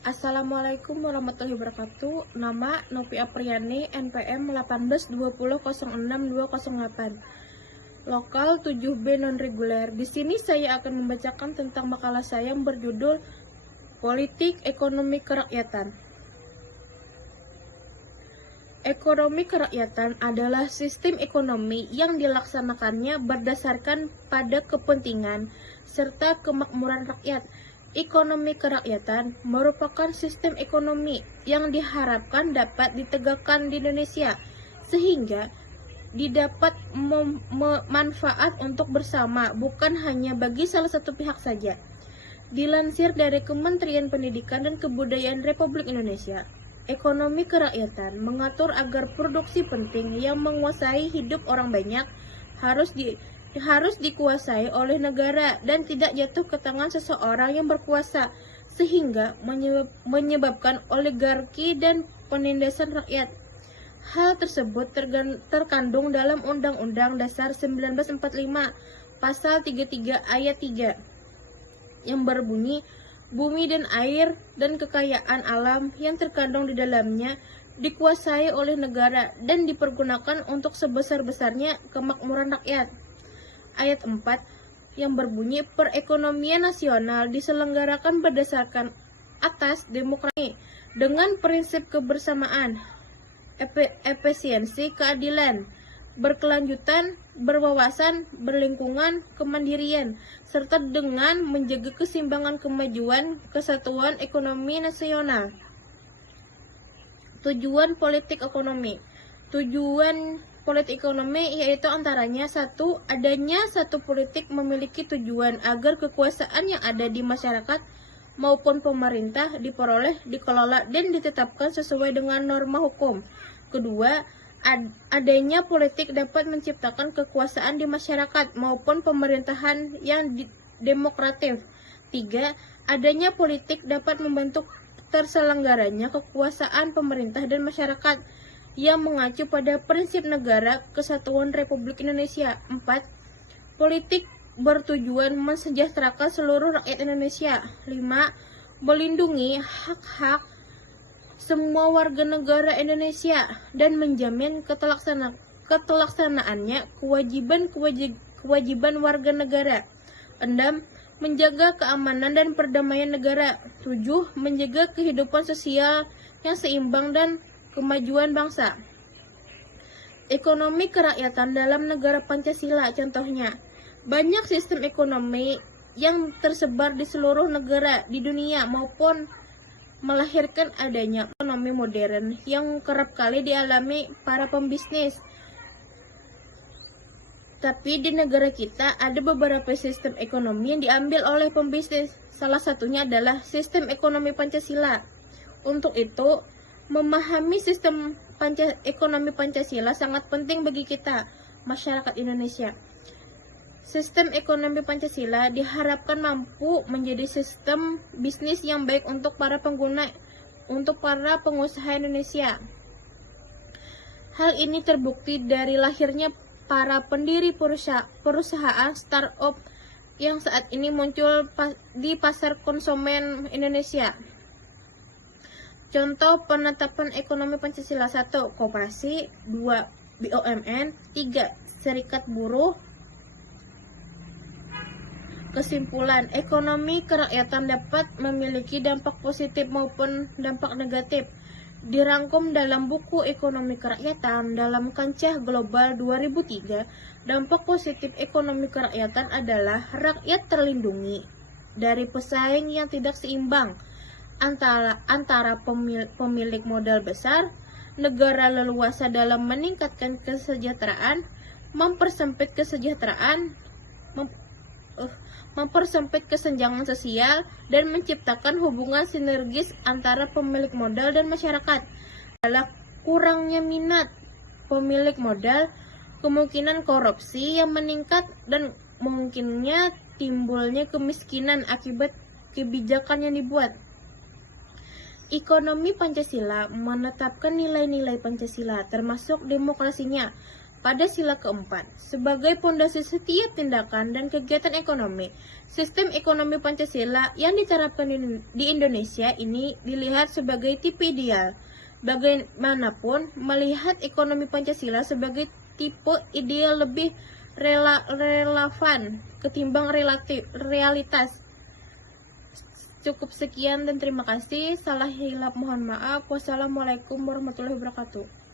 Assalamualaikum warahmatullahi wabarakatuh. Nama Novi Apriyani, NPM 1820060208. Lokal 7B non-reguler. Di sini saya akan membacakan tentang makalah saya yang berjudul Politik Ekonomi Kerakyatan. Ekonomi kerakyatan adalah sistem ekonomi yang dilaksanakannya berdasarkan pada kepentingan serta kemakmuran rakyat. Ekonomi kerakyatan merupakan sistem ekonomi yang diharapkan dapat ditegakkan di Indonesia sehingga didapat manfaat untuk bersama, bukan hanya bagi salah satu pihak saja. Dilansir dari Kementerian Pendidikan dan Kebudayaan Republik Indonesia, ekonomi kerakyatan mengatur agar produksi penting yang menguasai hidup orang banyak harus dikuasai oleh negara dan tidak jatuh ke tangan seseorang yang berkuasa, sehingga menyebabkan oligarki dan penindasan rakyat. Hal tersebut terkandung dalam Undang-Undang Dasar 1945 Pasal 33 Ayat 3 yang berbunyi, bumi dan air dan kekayaan alam yang terkandung di dalamnya dikuasai oleh negara dan dipergunakan untuk sebesar-besarnya kemakmuran rakyat. Ayat 4 yang berbunyi, perekonomian nasional diselenggarakan berdasarkan atas demokrasi dengan prinsip kebersamaan, efisiensi, keadilan, berkelanjutan, berwawasan, berlingkungan, kemandirian, serta dengan menjaga keseimbangan kemajuan kesatuan ekonomi nasional. Tujuan politik ekonomi. Tujuan politik ekonomi yaitu antaranya satu, adanya satu politik memiliki tujuan agar kekuasaan yang ada di masyarakat maupun pemerintah diperoleh, dikelola, dan ditetapkan sesuai dengan norma hukum. Kedua, adanya politik dapat menciptakan kekuasaan di masyarakat maupun pemerintahan yang demokratif. Tiga, adanya politik dapat membentuk terselenggaranya kekuasaan pemerintah dan masyarakat yang mengacu pada prinsip negara kesatuan Republik Indonesia. 4. Politik bertujuan mensejahterakan seluruh rakyat Indonesia. 5. Melindungi hak-hak semua warga negara Indonesia dan menjamin ketelaksanaannya kewajiban warga negara. 6. Menjaga keamanan dan perdamaian negara. 7. Menjaga kehidupan sosial yang seimbang dan kemajuan bangsa. Ekonomi kerakyatan dalam negara Pancasila contohnya, banyak sistem ekonomi yang tersebar di seluruh negara di dunia maupun melahirkan adanya ekonomi modern yang kerap kali dialami para pembisnis. Tapi di negara kita ada beberapa sistem ekonomi yang diambil oleh pembisnis. Salah satunya adalah sistem ekonomi Pancasila. Untuk itu, memahami sistem ekonomi Pancasila sangat penting bagi kita, masyarakat Indonesia. Sistem ekonomi Pancasila diharapkan mampu menjadi sistem bisnis yang baik untuk para pengusaha Indonesia. Hal ini terbukti dari lahirnya para pendiri perusahaan startup yang saat ini muncul di pasar konsumen Indonesia. Contoh penetapan ekonomi Pancasila: 1. Koperasi, 2. BUMN, 3. Serikat Buruh. Kesimpulan, ekonomi kerakyatan dapat memiliki dampak positif maupun dampak negatif. Dirangkum dalam buku Ekonomi Kerakyatan dalam Kancah Global 2003, dampak positif ekonomi kerakyatan adalah rakyat terlindungi dari pesaing yang tidak seimbang antara pemilik modal besar, negara leluasa dalam meningkatkan kesejahteraan, mempersempit kesenjangan sosial, dan menciptakan hubungan sinergis antara pemilik modal dan masyarakat. Adalah kurangnya minat pemilik modal, kemungkinan korupsi yang meningkat, dan mungkinnya timbulnya kemiskinan akibat kebijakan yang dibuat. Ekonomi Pancasila menetapkan nilai-nilai Pancasila, termasuk demokrasinya. pada sila keempat. Sebagai pondasi setiap tindakan dan kegiatan ekonomi, sistem ekonomi Pancasila yang diterapkan di Indonesia ini dilihat sebagai tipe ideal. Bagaimanapun, melihat ekonomi Pancasila sebagai tipe ideal lebih relevan ketimbang realitas. Cukup sekian dan terima kasih. Salah hilap mohon maaf. Wassalamualaikum warahmatullahi wabarakatuh.